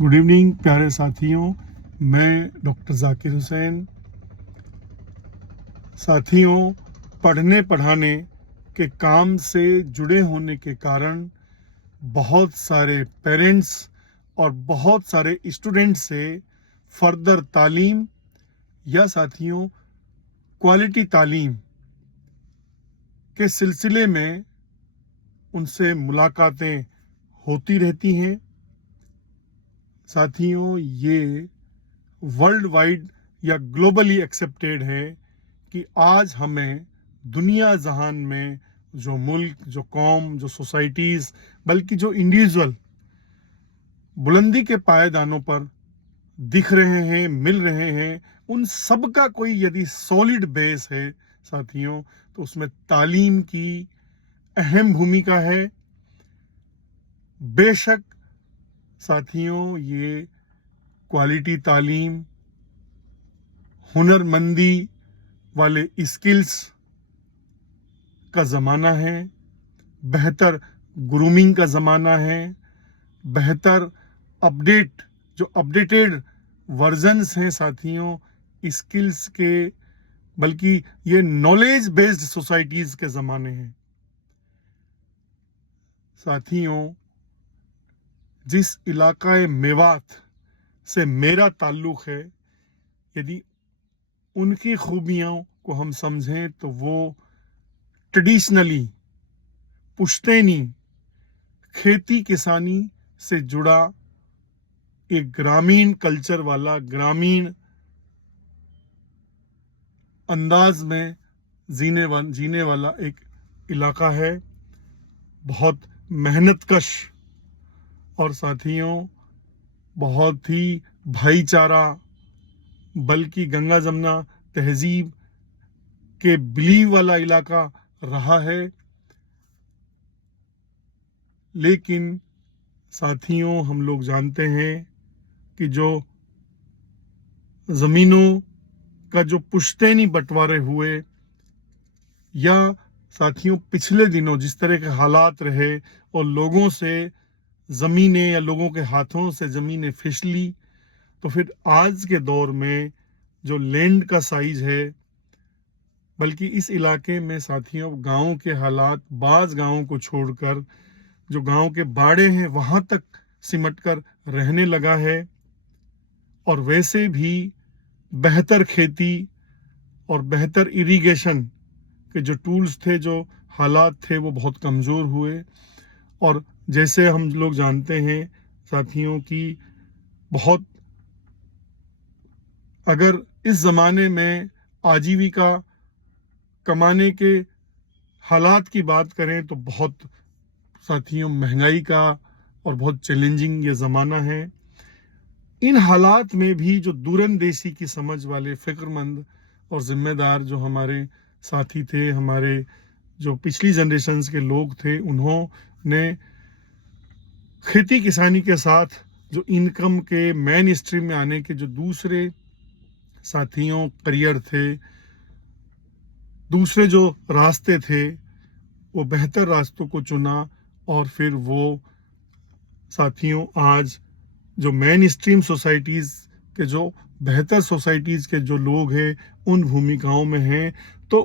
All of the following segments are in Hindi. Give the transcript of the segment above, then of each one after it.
गुड इवनिंग प्यारे साथियों, मैं डॉक्टर जाकिर हुसैन। साथियों, पढ़ने पढ़ाने के काम से जुड़े होने के कारण बहुत सारे पेरेंट्स और बहुत सारे स्टूडेंट्स से फर्दर तालीम या साथियों क्वालिटी तालीम के सिलसिले में उनसे मुलाकातें होती रहती हैं। साथियों, ये वर्ल्ड वाइड या ग्लोबली एक्सेप्टेड है कि आज हमें दुनिया जहान में जो मुल्क, जो कौम, जो सोसाइटीज़, बल्कि जो इंडिविजुअल बुलंदी के पायदानों पर दिख रहे हैं, मिल रहे हैं, उन सब का कोई यदि सॉलिड बेस है साथियों, तो उसमें तालीम की अहम भूमिका है। बेशक साथियों, ये क्वालिटी तालीम, हुनरमंदी वाले स्किल्स का ज़माना है, बेहतर ग्रूमिंग का ज़माना है, बेहतर अपडेटेड वर्जन्स हैं साथियों स्किल्स के, बल्कि ये नॉलेज बेस्ड सोसाइटीज़ के ज़माने हैं। साथियों, जिस इलाकाए मेवात से मेरा ताल्लुक़ है, यदि उनकी खूबियों को हम समझें तो वो ट्रेडिशनली पुश्तैनी खेती किसानी से जुड़ा एक ग्रामीण कल्चर वाला, ग्रामीण अंदाज में जीने वाला एक इलाका है। बहुत मेहनतकश और साथियों बहुत ही भाईचारा, बल्कि गंगा जमुना तहजीब के बिलीव वाला इलाका रहा है। लेकिन साथियों, हम लोग जानते हैं कि जो ज़मीनों का जो पुश्तैनी बंटवारे हुए, या साथियों पिछले दिनों जिस तरह के हालात रहे और लोगों से ज़मीनें या लोगों के हाथों से ज़मीनें फिसली, तो फिर आज के दौर में जो लैंड का साइज है, बल्कि इस इलाके में साथियों गाँव के हालात, बाज़ गाँवों को छोड़कर जो गांव के बाड़े हैं वहां तक सिमट कर रहने लगा है। और वैसे भी बेहतर खेती और बेहतर इरिगेशन के जो टूल्स थे, जो हालात थे, वो बहुत कमज़ोर हुए। और जैसे हम लोग जानते हैं साथियों की बहुत, अगर इस ज़माने में आजीविका कमाने के हालात की बात करें तो बहुत साथियों महंगाई का और बहुत चैलेंजिंग ये ज़माना है। इन हालात में भी जो दूरंदेशी की समझ वाले फ़िक्रमंद और ज़िम्मेदार जो हमारे साथी थे, हमारे जो पिछली जनरेशन्स के लोग थे, उन्होंने खेती किसानी के साथ जो इनकम के मेन स्ट्रीम में आने के जो दूसरे साथियों करियर थे, दूसरे जो रास्ते थे, वो बेहतर रास्तों को चुना। और फिर वो साथियों आज जो मेन स्ट्रीम सोसाइटीज़ के, जो बेहतर सोसाइटीज़ के जो लोग हैं, उन भूमिकाओं में हैं। तो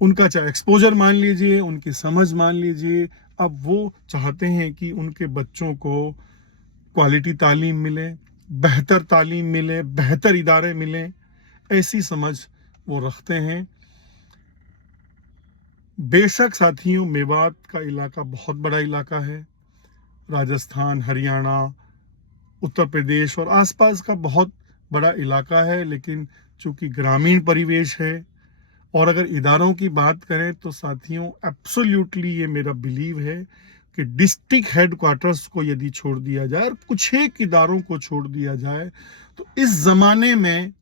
उनका चाहे एक्सपोजर मान लीजिए, उनकी समझ मान लीजिए, अब वो चाहते हैं कि उनके बच्चों को क्वालिटी तालीम मिले, बेहतर तालीम मिले, बेहतर इदारे मिलें, ऐसी समझ वो रखते हैं। बेशक साथियों, मेवात का इलाका बहुत बड़ा इलाका है। राजस्थान, हरियाणा, उत्तर प्रदेश और आसपास का बहुत बड़ा इलाका है। लेकिन चूंकि ग्रामीण परिवेश है, और अगर इदारों की बात करें तो साथियों एब्सोल्युटली ये मेरा बिलीव है कि डिस्ट्रिक्ट हेडक्वार्टर्स को यदि छोड़ दिया जाए और कुछ एक इदारों को छोड़ दिया जाए, तो इस ज़माने में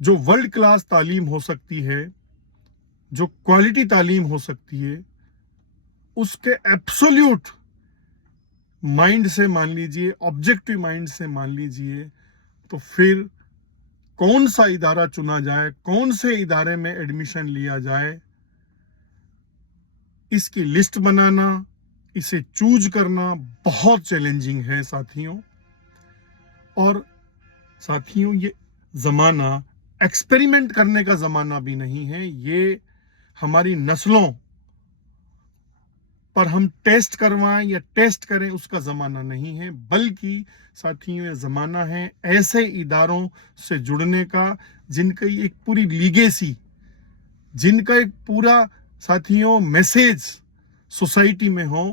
जो वर्ल्ड क्लास तालीम हो सकती है, जो क्वालिटी तालीम हो सकती है, उसके एब्सोल्यूट माइंड से मान लीजिए, ऑब्जेक्टिव माइंड से मान लीजिए, तो फिर कौन सा इदारा चुना जाए, कौन से इदारे में एडमिशन लिया जाए, इसकी लिस्ट बनाना, इसे चूज करना बहुत चैलेंजिंग है साथियों। और साथियों, ये ज़माना एक्सपेरिमेंट करने का ज़माना भी नहीं है, ये हमारी नस्लों पर हम टेस्ट करवाएं या टेस्ट करें उसका ज़माना नहीं है, बल्कि साथियों ये ज़माना है ऐसे इदारों से जुड़ने का जिनका एक पूरी लीगेसी, जिनका एक पूरा साथियों मैसेज सोसाइटी में हो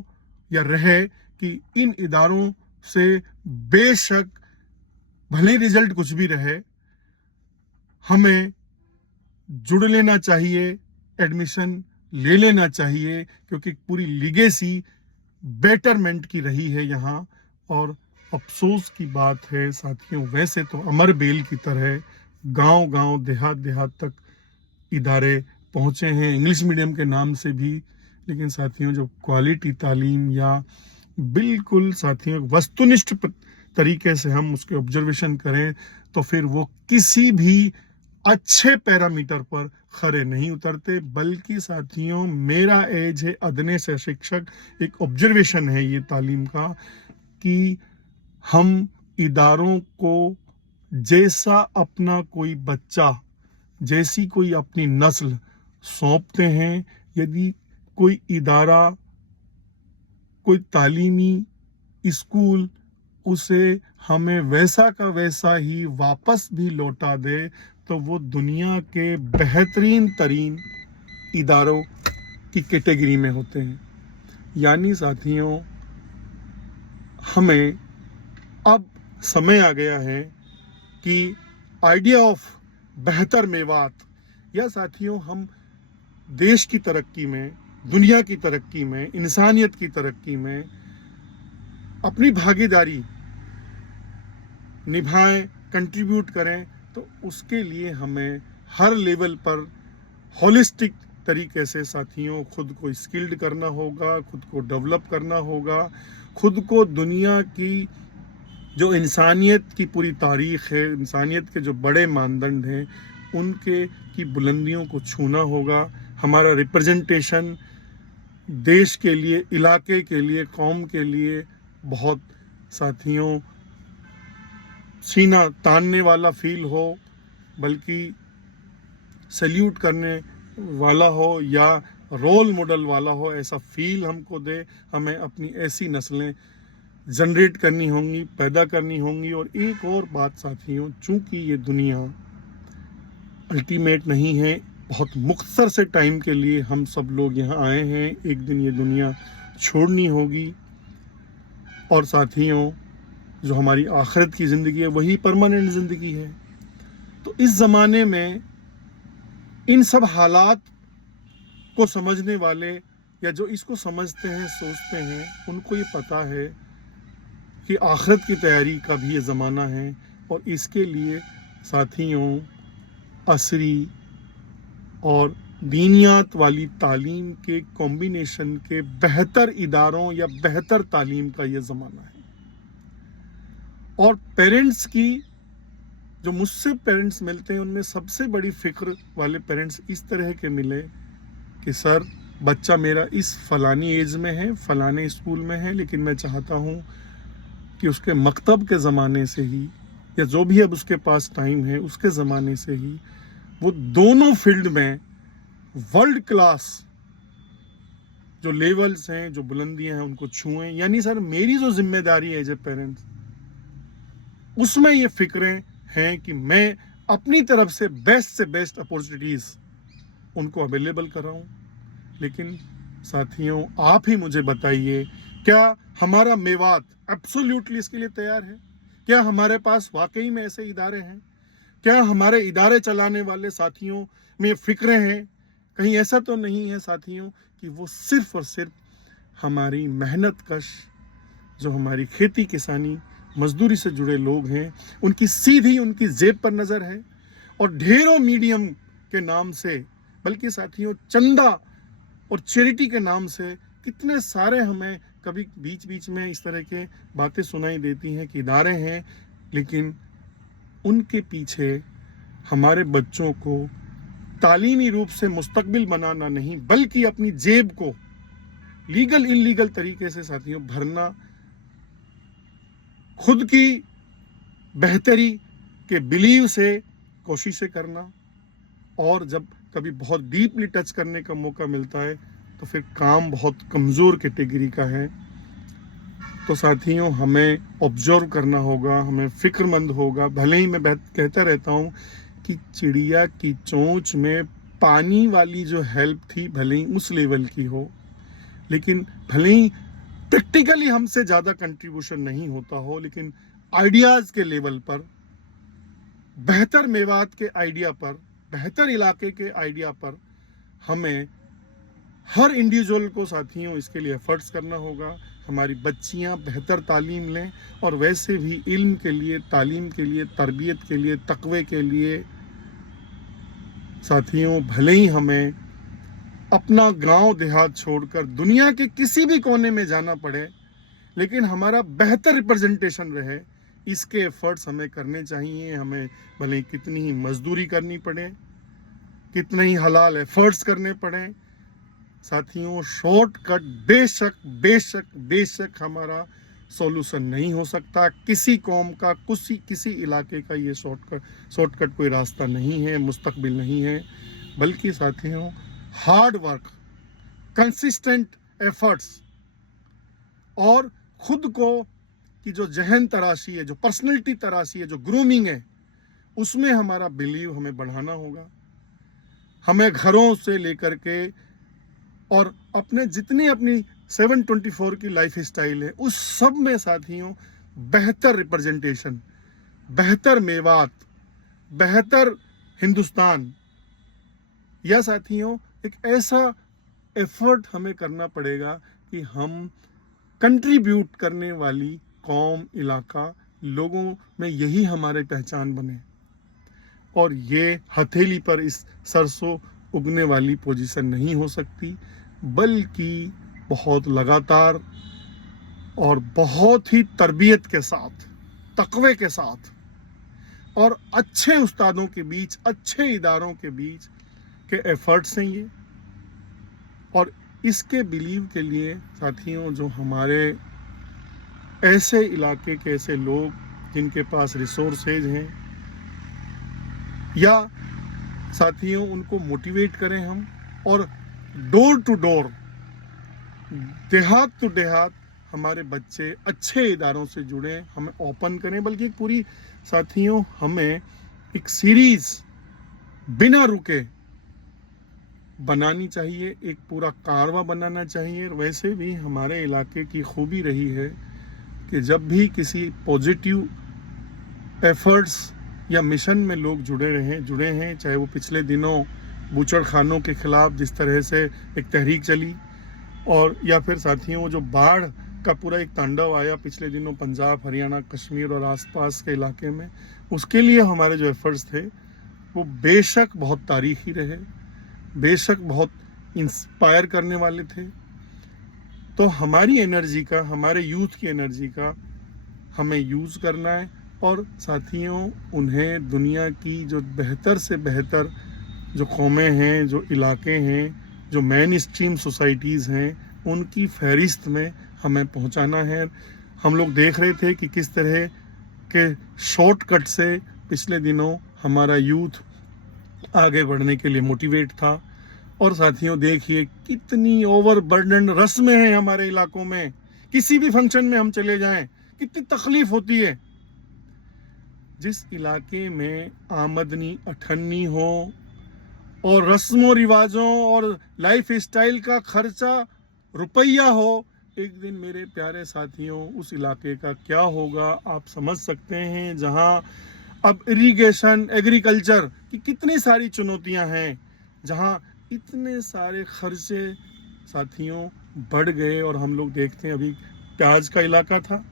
या रहे कि इन इदारों से बेशक भले रिजल्ट कुछ भी रहे, हमें जुड़ लेना चाहिए, एडमिशन ले लेना चाहिए, क्योंकि पूरी लीगेसी बेटरमेंट की रही है यहाँ। और अफसोस की बात है साथियों, वैसे तो अमर बेल की तरह गांव-गांव, देहात-देहात तक इदारे पहुंचे हैं इंग्लिश मीडियम के नाम से भी, लेकिन साथियों जो क्वालिटी तालीम या बिल्कुल साथियों वस्तुनिष्ठ तरीके से हम उसके ऑब्जर्वेशन करें तो फिर वो किसी भी अच्छे पैरामीटर पर खरे नहीं उतरते। बल्कि साथियों मेरा एज है अदने से शिक्षक, एक ऑब्जर्वेशन है ये तालीम का कि हम इदारों को जैसा अपना कोई बच्चा, जैसी कोई अपनी नस्ल सौंपते हैं, यदि कोई इदारा, कोई तालीमी स्कूल उसे हमें वैसा का वैसा ही वापस भी लौटा दे तो वो दुनिया के बेहतरीन तरीन इदारों की कैटेगरी में होते हैं। यानी साथियों हमें अब समय आ गया है कि आइडिया ऑफ बेहतर मेवात, या साथियों हम देश की तरक्की में, दुनिया की तरक्की में, इंसानियत की तरक्की में अपनी भागीदारी निभाएं, कंट्रीब्यूट करें, तो उसके लिए हमें हर लेवल पर होलिस्टिक तरीके से साथियों खुद को स्किल्ड करना होगा, खुद को डेवलप करना होगा, खुद को दुनिया की जो इंसानियत की पूरी तारीख है, इंसानियत के जो बड़े मानदंड हैं उनके की बुलंदियों को छूना होगा। हमारा रिप्रेजेंटेशन देश के लिए, इलाके के लिए, कौम के लिए बहुत साथियों सीना तानने वाला फील हो, बल्कि सल्यूट करने वाला हो या रोल मॉडल वाला हो, ऐसा फील हमको दे। हमें अपनी ऐसी नस्लें जनरेट करनी होंगी, पैदा करनी होंगी। और एक और बात साथियों, चूंकि ये दुनिया अल्टीमेट नहीं है, बहुत मुख्तसर से टाइम के लिए हम सब लोग यहाँ आए हैं, एक दिन ये दुनिया छोड़नी होगी। और साथियों जो हमारी आखिरत की ज़िंदगी है वही परमानेंट ज़िंदगी है। तो इस ज़माने में इन सब हालात को समझने वाले या जो इसको समझते हैं, सोचते हैं, उनको ये पता है कि आखिरत की तैयारी का भी ये ज़माना है। और इसके लिए साथियों असरी और दीनियात वाली तालीम के कॉम्बिनेशन के बेहतर इदारों या बेहतर तालीम का ये ज़माना है। और पेरेंट्स की, जो मुझसे पेरेंट्स मिलते हैं उनमें सबसे बड़ी फ़िक्र वाले पेरेंट्स इस तरह के मिले कि सर बच्चा मेरा इस फ़लानी एज में है, फ़लाने स्कूल में है, लेकिन मैं चाहता हूँ कि उसके मकतब के ज़माने से ही या जो भी अब उसके पास टाइम है उसके ज़माने से ही वो दोनों फील्ड में वर्ल्ड क्लास जो लेवल्स हैं, जो बुलंदियां हैं, उनको छुएं। यानी सर मेरी जो जिम्मेदारी है एज ए पेरेंट्स, उसमें ये फिक्रें हैं कि मैं अपनी तरफ से बेस्ट अपॉर्चुनिटीज़ उनको अवेलेबल कराऊं। लेकिन साथियों आप ही मुझे बताइए, क्या हमारा मेवात एब्सोल्युटली इसके लिए तैयार है? क्या हमारे पास वाकई में ऐसे इदारे हैं? क्या हमारे इदारे चलाने वाले साथियों में फिक्रें हैं? कहीं ऐसा तो नहीं है साथियों कि वो सिर्फ और सिर्फ हमारी मेहनत कश, जो हमारी खेती किसानी मजदूरी से जुड़े लोग हैं, उनकी सीधी उनकी जेब पर नज़र है और ढेरों मीडियम के नाम से, बल्कि साथियों चंदा और चैरिटी के नाम से कितने सारे हमें कभी बीच बीच में इस तरह के बातें सुनाई देती हैं कि इदारे हैं, लेकिन उनके पीछे हमारे बच्चों को तालीमी रूप से मुस्तकबिल बनाना नहीं, बल्कि अपनी जेब को लीगल इलीगल तरीके से साथियों भरना खुद की बेहतरी के बिलीव से कोशिशें करना, और जब कभी बहुत डीपली टच करने का मौका मिलता है तो फिर काम बहुत कमज़ोर कैटेगरी का है। तो साथियों हमें ऑब्जर्व करना होगा, हमें फिक्रमंद होगा। भले ही मैं कहता रहता हूँ कि चिड़िया की चोंच में पानी वाली जो हेल्प थी भले ही उस लेवल की हो, लेकिन भले ही प्रैक्टिकली हमसे ज़्यादा कंट्रीब्यूशन नहीं होता हो, लेकिन आइडियाज़ के लेवल पर, बेहतर मेवात के आइडिया पर, बेहतर इलाके के आइडिया पर हमें हर इंडिविजुअल को साथियों इसके लिए एफर्ट्स करना होगा। हमारी बच्चियां बेहतर तालीम लें, और वैसे भी इल्म के लिए, तालीम के लिए, तरबियत के लिए, तकवे के लिए साथियों भले ही हमें अपना गांव देहात छोड़कर दुनिया के किसी भी कोने में जाना पड़े, लेकिन हमारा बेहतर रिप्रेजेंटेशन रहे, इसके एफर्ट्स हमें करने चाहिए। हमें भले ही कितनी ही मजदूरी करनी पड़े, कितने ही हलाल एफर्ट्स करने पड़े साथियों, शॉर्टकट बेशक बेशक बेशक हमारा सॉल्यूशन नहीं हो सकता। किसी कौम का, किसी इलाके का ये शॉर्टकट कोई रास्ता नहीं है, मुस्तकबिल नहीं है, बल्कि साथियों हार्ड वर्क, कंसिस्टेंट एफर्ट्स, और खुद को की जो जहन तराशी है, जो पर्सनैलिटी तराशी है, जो ग्रूमिंग है, उसमें हमारा बिलीव हमें बढ़ाना होगा। हमें घरों से लेकर के और अपने जितनी अपनी 724 की लाइफ स्टाइल है, उस सब में साथियों बेहतर रिप्रेजेंटेशन, बेहतर मेवात, बेहतर हिंदुस्तान, या साथियों एक ऐसा एफर्ट हमें करना पड़ेगा कि हम कंट्रीब्यूट करने वाली कौम, इलाका, लोगों में यही हमारी पहचान बने, और ये हथेली पर इस सरसों उगने वाली पोजीशन नहीं हो सकती, बल्कि बहुत लगातार और बहुत ही तरबियत के साथ, तकवे के साथ, और अच्छे उस्तादों के बीच, अच्छे इदारों के बीच के एफर्ट्स हैं ये। और इसके बिलीव के लिए साथियों जो हमारे ऐसे इलाके के ऐसे लोग जिनके पास रिसोर्सेज हैं, या साथियों उनको मोटिवेट करें हम, और डोर टू डोर, देहात टू देहात हमारे बच्चे अच्छे इदारों से जुड़ें, हमें ओपन करें। बल्कि एक पूरी साथियों हमें एक सीरीज बिना रुके बनानी चाहिए, एक पूरा कारवा बनाना चाहिए। वैसे भी हमारे इलाके की खूबी रही है कि जब भी किसी पॉजिटिव एफर्ट्स या मिशन में लोग जुड़े हैं, चाहे वो पिछले दिनों बूचड़ खानों के खिलाफ जिस तरह से एक तहरीक चली, और या फिर साथियों जो बाढ़ का पूरा एक तांडव आया पिछले दिनों पंजाब, हरियाणा, कश्मीर और आसपास के इलाके में, उसके लिए हमारे जो एफर्ट्स थे वो बेशक बहुत तारीखी रहे, बेशक बहुत इंस्पायर करने वाले थे। तो हमारी एनर्जी का, हमारे यूथ की एनर्जी का हमें यूज़ करना है, और साथियों उन्हें दुनिया की जो बेहतर से बेहतर जो कौमें हैं, जो इलाके हैं, जो मेन स्ट्रीम सोसाइटीज़ हैं, उनकी फहरिस्त में हमें पहुंचाना है। हम लोग देख रहे थे कि किस तरह के शॉर्टकट से पिछले दिनों हमारा यूथ आगे बढ़ने के लिए मोटिवेट था, और साथियों देखिए कितनी ओवरबर्डन रस्में हैं हमारे इलाकों में। किसी भी फंक्शन में हम चले जाएं, कितनी तकलीफ होती है। जिस इलाके में आमदनी अठन्नी हो और रस्मों रिवाजों और लाइफ स्टाइल का खर्चा रुपया हो, एक दिन मेरे प्यारे साथियों उस इलाके का क्या होगा आप समझ सकते हैं। जहां अब इरिगेशन, एग्रीकल्चर की कितनी सारी चुनौतियां हैं, जहां इतने सारे खर्चे साथियों बढ़ गए। और हम लोग देखते हैं अभी प्याज का इलाका था,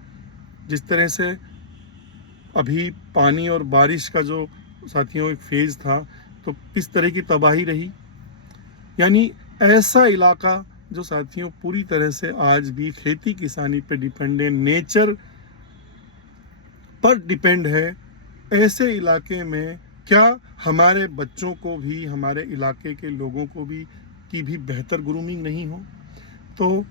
जिस तरह से अभी पानी और बारिश का जो साथियों एक फेज था, तो किस तरह की तबाही रही। यानी ऐसा इलाका जो साथियों पूरी तरह से आज भी खेती किसानी पे डिपेंड है, नेचर पर डिपेंड है, ऐसे इलाके में क्या हमारे बच्चों को भी, हमारे इलाके के लोगों को भी की भी बेहतर ग्रूमिंग नहीं हो। तो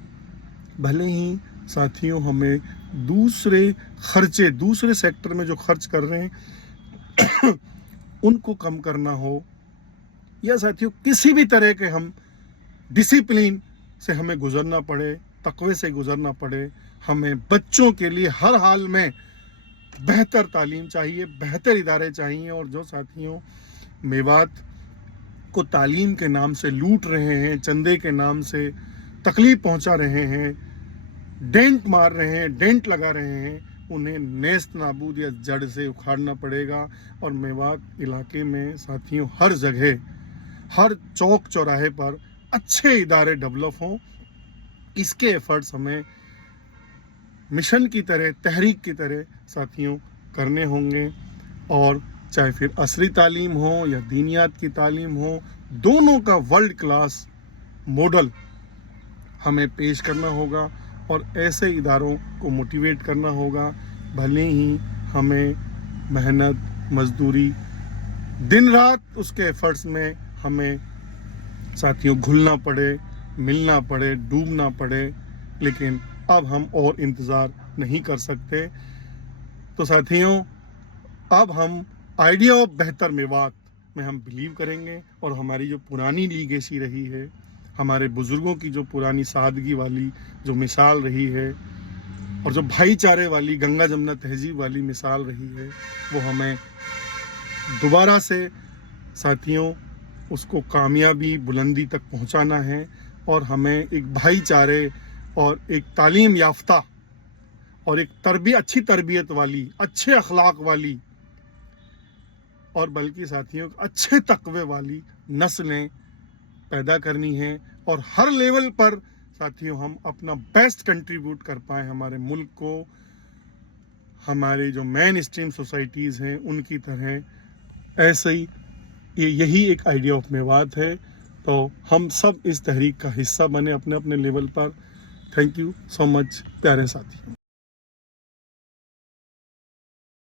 भले ही साथियों हमें दूसरे सेक्टर में जो खर्च कर रहे हैं उनको कम करना हो, या साथियों किसी भी तरह के हम डिसिप्लिन से हमें गुजरना पड़े, तकवे से गुजरना पड़े, हमें बच्चों के लिए हर हाल में बेहतर तालीम चाहिए, बेहतर इदारे चाहिए। और जो साथियों मेवात को तालीम के नाम से लूट रहे हैं, चंदे के नाम से तकलीफ पहुंचा रहे हैं, डेंट मार रहे हैं, डेंट लगा रहे हैं, उन्हें नेस्त नाबूद या जड़ से उखाड़ना पड़ेगा। और मेवात इलाके में साथियों हर जगह, हर चौक चौराहे पर अच्छे इदारे डेवलप हों, इसके एफर्ट्स हमें मिशन की तरह, तहरीक की तरह साथियों करने होंगे। और चाहे फिर असरी तालीम हो या दीनियात की तालीम हो, दोनों का वर्ल्ड क्लास मॉडल हमें पेश करना होगा और ऐसे इदारों को मोटिवेट करना होगा। भले ही हमें मेहनत, मजदूरी, दिन रात उसके एफर्ट्स में हमें साथियों घुलना पड़े, मिलना पड़े, डूबना पड़े, लेकिन अब हम और इंतज़ार नहीं कर सकते। तो साथियों अब हम आइडिया ऑफ बेहतर मेवात में हम बिलीव करेंगे और हमारी जो पुरानी लीगेसी रही है, हमारे बुज़ुर्गों की जो पुरानी सादगी वाली जो मिसाल रही है और जो भाईचारे वाली गंगा जमुना तहजीब वाली मिसाल रही है, वो हमें दोबारा से साथियों उसको कामयाबी, बुलंदी तक पहुंचाना है। और हमें एक भाईचारे और एक तालीम याफ्ता और एक अच्छी तरबियत वाली, अच्छे अखलाक वाली और बल्कि साथियों अच्छे तकवे वाली नस्लें पैदा करनी है। और हर लेवल पर साथियों हम अपना बेस्ट कंट्रीब्यूट कर पाएँ हमारे मुल्क को, हमारे जो मेन स्ट्रीम सोसाइटीज़ हैं उनकी तरह। ऐसे ही यही एक आइडिया ऑफ मेवात है। तो हम सब इस तहरीक का हिस्सा बने अपने अपने लेवल पर। थैंक यू सो मच प्यारे साथी।